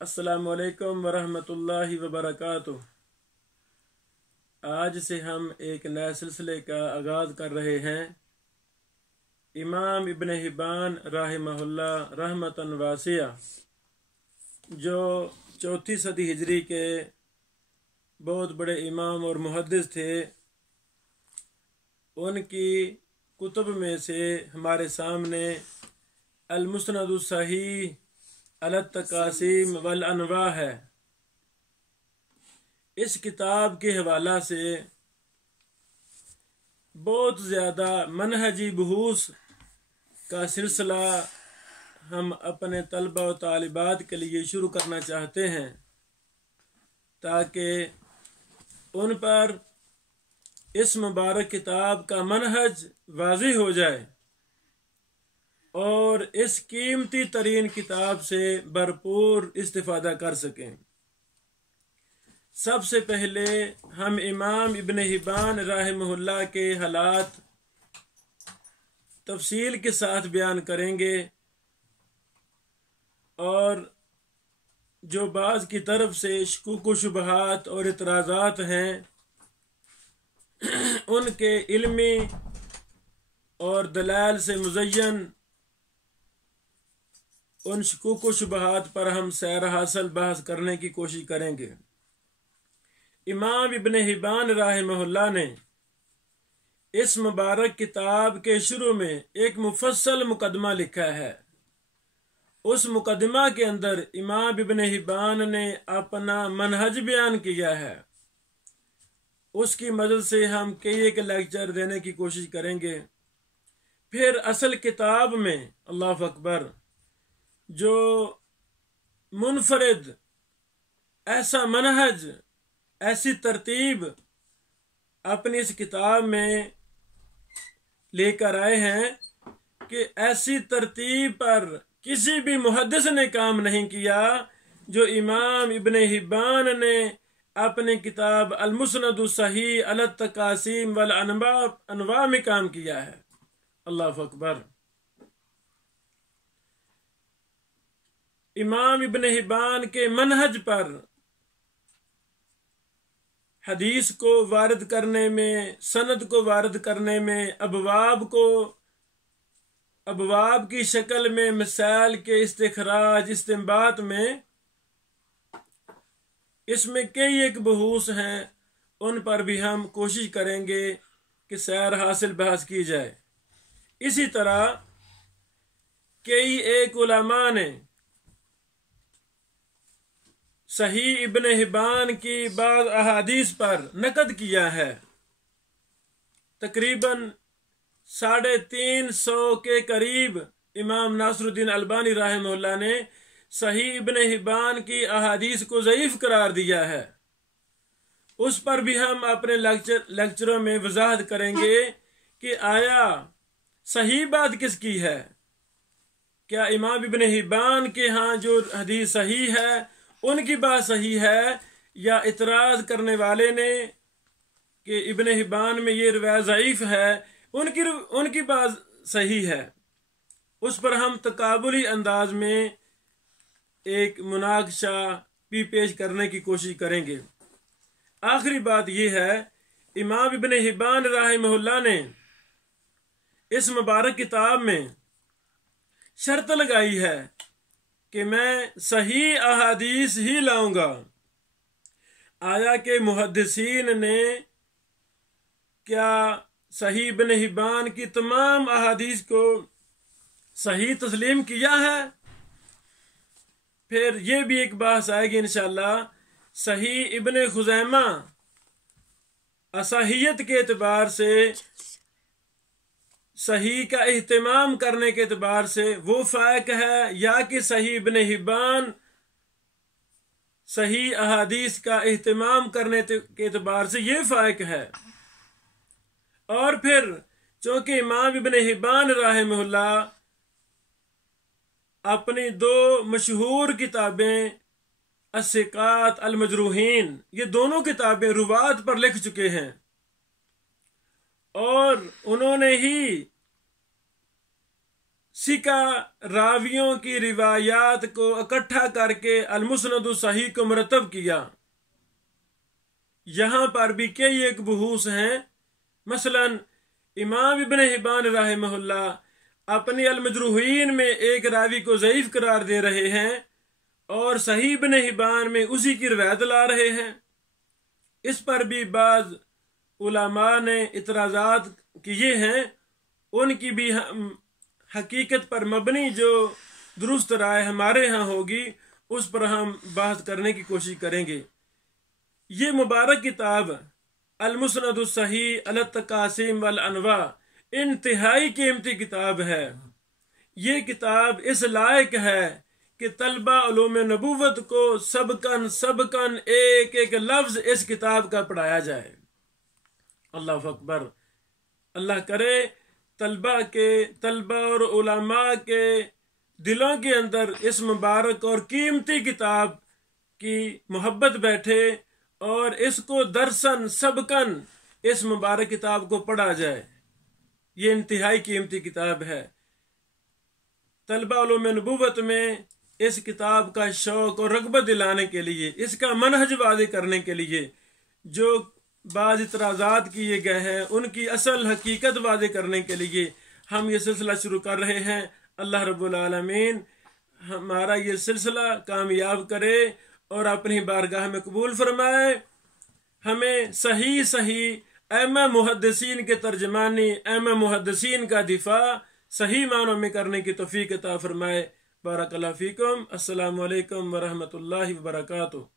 अस्सलामु अलैकुम वरहमतुल्लाहि वबरकातुह। आज से हम एक नए सिलसिले का आगाज़ कर रहे हैं। इमाम इब्न हिब्बान राहिमहुल्लाह रहमतन वासिया, जो 4वीं सदी हिजरी के बहुत बड़े इमाम और मुहद्दिस थे, उनकी कुतुब में से हमारे सामने अल-मुस्नदुस सहीह अल-तकासीम वल अनवा है। इस किताब के हवाला से बहुत ज़्यादा मनहजी बहूस का सिलसिला हम अपने तलबा व तालिबात के लिए शुरू करना चाहते हैं, ताकि उन पर इस मुबारक किताब का मनहज वाज़िह हो जाए और इस कीमती तरीन किताब से भरपूर इस्तिफ़ादा कर सकें। सबसे पहले हम इमाम इब्न हिब्बान राहिमहुल्लाह के हालात तफसील के साथ बयान करेंगे और जो बाज़ की तरफ से शुकूक व शुबहात और इतराज़ात हैं, उनके इल्मी और दलाल से मुज़य्यन उन शुकूक व शुबहात पर हम सैर हासिल बहस करने की कोशिश करेंगे। इमाम इब्न हिब्बान राहिमहुल्लाह ने इस मुबारक किताब के शुरू में एक मुफस्सल मुकदमा लिखा है। उस मुकदमा के अंदर इमाम इब्न हिब्बान ने अपना मनहज बयान किया है। उसकी मदद से हम कई एक लेक्चर देने की कोशिश करेंगे। फिर असल किताब में अल्लाह अकबर जो मुनफरिद ऐसा मनहज, ऐसी तरतीब अपनी इस किताब में लेकर आए हैं कि ऐसी तरतीब पर किसी भी मुहद्दिस ने काम नहीं किया जो इमाम इब्न हिब्बान ने अपनी किताब अल-मुस्नदुस सहीह अल-तकासीम वल अनवा में काम किया है। अल्लाह अकबर। इमाम इब्न हिब्बान के मनहज पर हदीस को वारिद करने में, सनद को वारिद करने में, अबवाब की शक्ल में मिसाल के इस्तिखराज इस्तिंबात में, इसमें कई एक बहूस हैं। उन पर भी हम कोशिश करेंगे कि सैर हासिल बहस की जाए। इसी तरह कई एक उलमा ने सही इब्न हिब्बान की बाज़ अहादीस पर नकद किया है। तकरीबन 350 के करीब इमाम नासरुद्दीन अलबानी रहमहुल्लाह ने सही इब्न हिब्बान की अहादीस को ज़ईफ़ करार दिया है। उस पर भी हम अपने लेक्चरों में वजाहत करेंगे कि आया सही बात किसकी है। क्या इमाम इब्न हिब्बान के यहाँ जो हदीस सही है उनकी बात सही है, या इतराज़ करने वाले ने कि इब्न हिब्बान में ये रिवायत ज़ईफ़ है उनकी बात सही है। उस पर हम तकाबुली अंदाज में एक मुनाकशा भी पेश करने की कोशिश करेंगे। आखिरी बात यह है, इमाम इब्न हिब्बान राहिमहुल्लाह ने इस मुबारक किताब में शर्त लगाई है कि मैं सही अहादीस ही लाऊंगा। आया कि मुहद्दिसीन ने क्या सही इब्न हिब्बान की तमाम अहादीस को सही तस्लीम किया है? फिर ये भी एक बहस आएगी इंशाअल्लाह। सही इब्न खुज़ैमा असहियत के एतबार से, सही का एहतमाम करने के एतबार से वो फायक है, या कि सही इब्न हिब्बान सही अहादीस का एहतमाम करने के एतबार से ये फायक है। और फिर चूंकि इमाम इब्न हिब्बान राहिमहुल्लाह अपनी 2 मशहूर किताबें अस्सिकात अल-मजरूहीन, ये दोनों किताबें रुवात पर लिख चुके हैं और उन्होंने ही सिका रावियों की रिवायात को इकट्ठा करके अल-मुस्नद सही को मुरतब किया। यहाँ पर भी कई एक बहूस हैं। मसलन इमाम इब्न हिब्बान रहमहुल्लाह अपनी अल-मजरूहीन में एक रावी को ज़ईफ करार दे रहे हैं और सही इब्न हिब्बान में उसी की रिवायत ला रहे हैं। इस पर भी बाज़ उलमा ने इतराज़ात किए हैं। उनकी भी हम हकीकत पर मबनी जो दुरुस्त राय हमारे यहाँ होगी उस पर हम बात करने की कोशिश करेंगे। ये मुबारक किताब अल-मुस्नद सही अल-तकासिम वल अनवा इंतहाई कीमती किताब है। ये किताब इस लायक है कि तलबा उलूम नबूवत को सबकन एक एक लफ्ज इस किताब का पढ़ाया जाए। अल्लाह अकबर। अल्लाह करे तलबा और उलमा के दिलों के अंदर इस मुबारक और कीमती किताब की मोहब्बत बैठे और इसको दरसन सबकन इस मुबारक किताब को पढ़ा जाए। ये इंतहाई कीमती किताब है। तलबा उलूम नबूवत में इस किताब का शौक और रग़बत दिलाने के लिए, इसका मनहज वाज़ेह करने के लिए जो बाज़ इतराज़ात किए गए हैं उनकी असल हकीकत वाज़ेह करने के लिए हम ये सिलसिला शुरू कर रहे हैं। अल्लाह रब्बुल आलमीन हमारा ये सिलसिला कामयाब करे और अपनी बारगाह में कबूल फरमाए। हमें सही अइम्मा मुहद्दिसीन के तर्जमानी, अइम्मा मुहद्दिसीन का दिफा सही मानों में करने की तौफीक अता फरमाए। बारकल्लाहु फीकुम। अस्सलामु अलैकुम व रहमतुल्लाहि व बरकातुहू।